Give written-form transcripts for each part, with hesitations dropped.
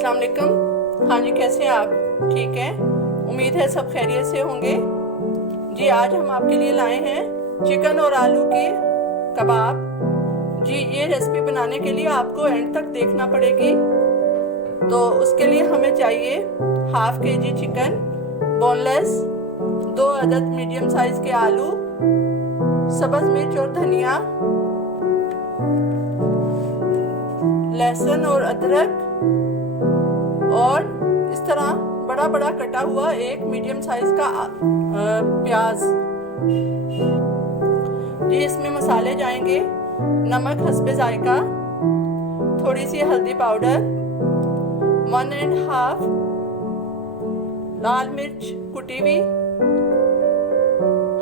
अस्सलाम वालेकुम। हाँ जी, कैसे हैं आप? ठीक है, उम्मीद है सब खैरियत से होंगे। जी आज हम आपके लिए लाए हैं चिकन और आलू के कबाब। जी ये रेसिपी बनाने के लिए आपको एंड तक देखना पड़ेगी। तो उसके लिए हमें चाहिए हाफ केजी चिकन, बोनलेस, 2 अदद मीडियम साइज के आलू, सब्ज़ मिर्च और धनिया, लहसुन और अदरक, और इस तरह बड़ा बड़ा कटा हुआ एक मीडियम साइज का प्याज। जी इसमें मसाले जाएंगे नमक हस्बे जायका, थोड़ी सी हल्दी पाउडर, 1.5 लाल मिर्च कुटी हुई,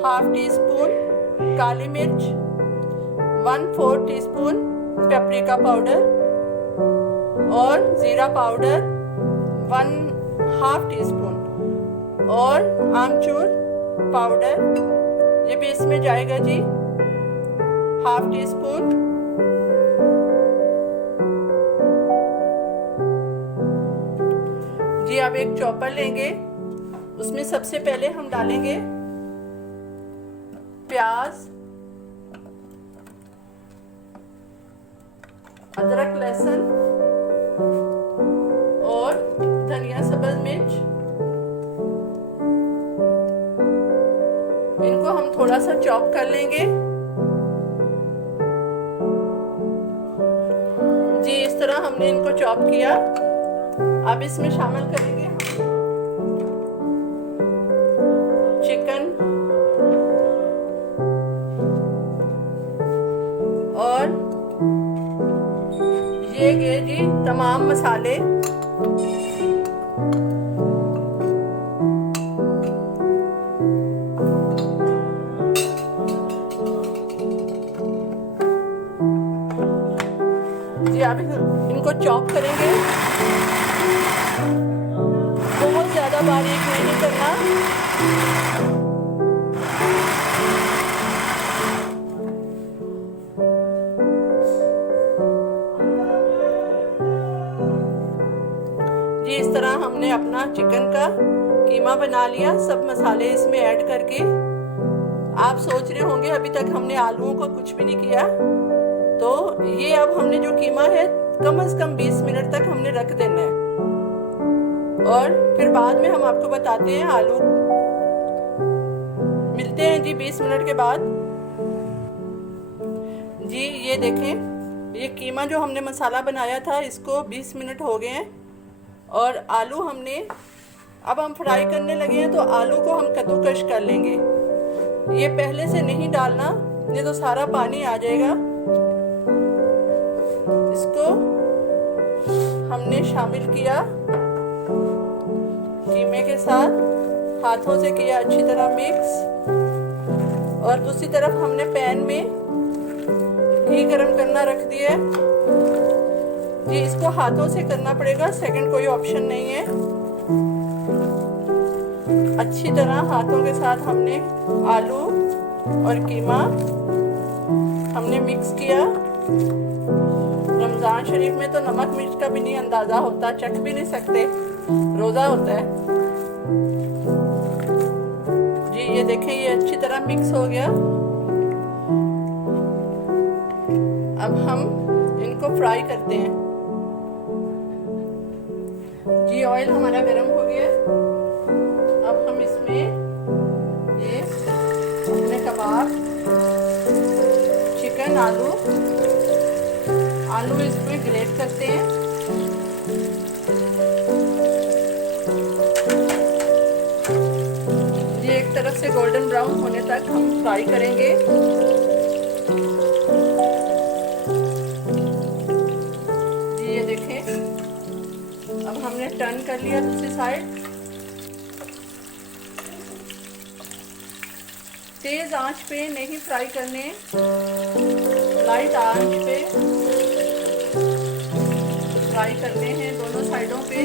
½ टीस्पून काली मिर्च, 1/4 टीस्पून पेपरिका पाउडर और ज़ीरा पाउडर 1/2 टीस्पून और आमचूर पाउडर, ये भी इसमें जाएगा जी, ½ टीस्पून। जी अब एक चॉपर लेंगे, उसमें सबसे पहले हम डालेंगे प्याज, अदरक लहसुन और धनिया सब्ज़ मिर्च। इनको हम थोड़ा सा चॉप कर लेंगे। जी इस तरह हमने इनको चॉप किया। अब इसमें शामिल करेंगे हम चिकन और ये गए जी तमाम मसाले। जी अब इनको चॉप करेंगे, बहुत ज़्यादा बारीक नहीं करना। जी इस तरह हमने अपना चिकन का कीमा बना लिया, सब मसाले इसमें ऐड करके। आप सोच रहे होंगे अभी तक हमने आलूओं को कुछ भी नहीं किया, तो ये अब हमने जो कीमा है कम से कम 20 मिनट तक हमने रख देना है, और फिर बाद में हम आपको बताते हैं आलू। मिलते हैं जी 20 मिनट के बाद। जी ये देखें, ये कीमा जो हमने मसाला बनाया था इसको 20 मिनट हो गए हैं, और आलू हमने अब हम फ्राई करने लगे हैं, तो आलू को हम कद्दूकश कर लेंगे। ये पहले से नहीं डालना, नहीं तो सारा पानी आ जाएगा। इसको हमने शामिल किया कीमे के साथ, हाथों से किया अच्छी तरह मिक्स, और दूसरी तरफ हमने पैन में घी गरम करना रख दिया। जी इसको हाथों से करना पड़ेगा, सेकंड कोई ऑप्शन नहीं है। अच्छी तरह हाथों के साथ हमने आलू और कीमा हमने मिक्स किया। रमज़ान शरीफ में तो नमक मिर्च का भी नहीं अंदाज़ा होता, चख भी नहीं सकते, रोज़ा होता है। जी ये देखें, ये अच्छी तरह मिक्स हो गया। अब हम इनको फ्राई करते हैं। जी ऑयल हमारा गर्म हो गया। अब हम इसमें ये अपने कबाब, चिकन, आलू इसमें ग्रेट करते हैं। ये एक तरफ से गोल्डन ब्राउन होने तक हम फ्राई करेंगे। जी ये देखें, अब हमने टर्न कर लिया दूसरी साइड। तेज आंच पे नहीं फ्राई करने, लाइट आंच पे फ्राई करने हैं दोनों साइडों पे।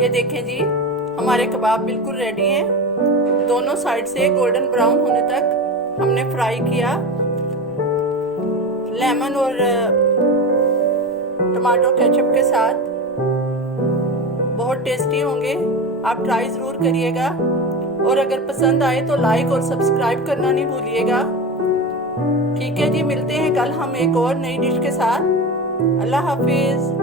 ये देखें जी, हमारे कबाब बिल्कुल रेडी हैं। दोनों साइड से गोल्डन ब्राउन होने तक हमने फ्राई किया। लेमन और टमाटो केचप के साथ। बहुत टेस्टी होंगे, आप ट्राई ज़रूर करिएगा। और अगर पसंद आए तो लाइक और सब्सक्राइब करना नहीं भूलिएगा। ठीक है जी, मिलते हैं कल हम एक और नई डिश के साथ। अल्लाह हाफिज़।